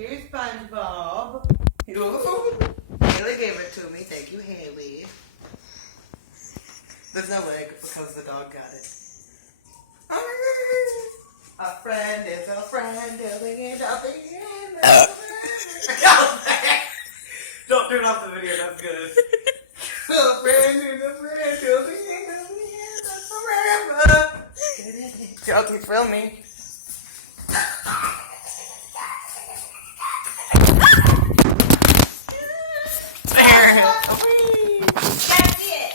Here's SpongeBob. Haley gave it to me. Thank you, Haley. There's no leg because the dog got it. A friend is a friend, doing it up again. Don't turn off the video, that's good. A friend is a friend, doing it up again, that's forever. Okay, film me. There. That's it.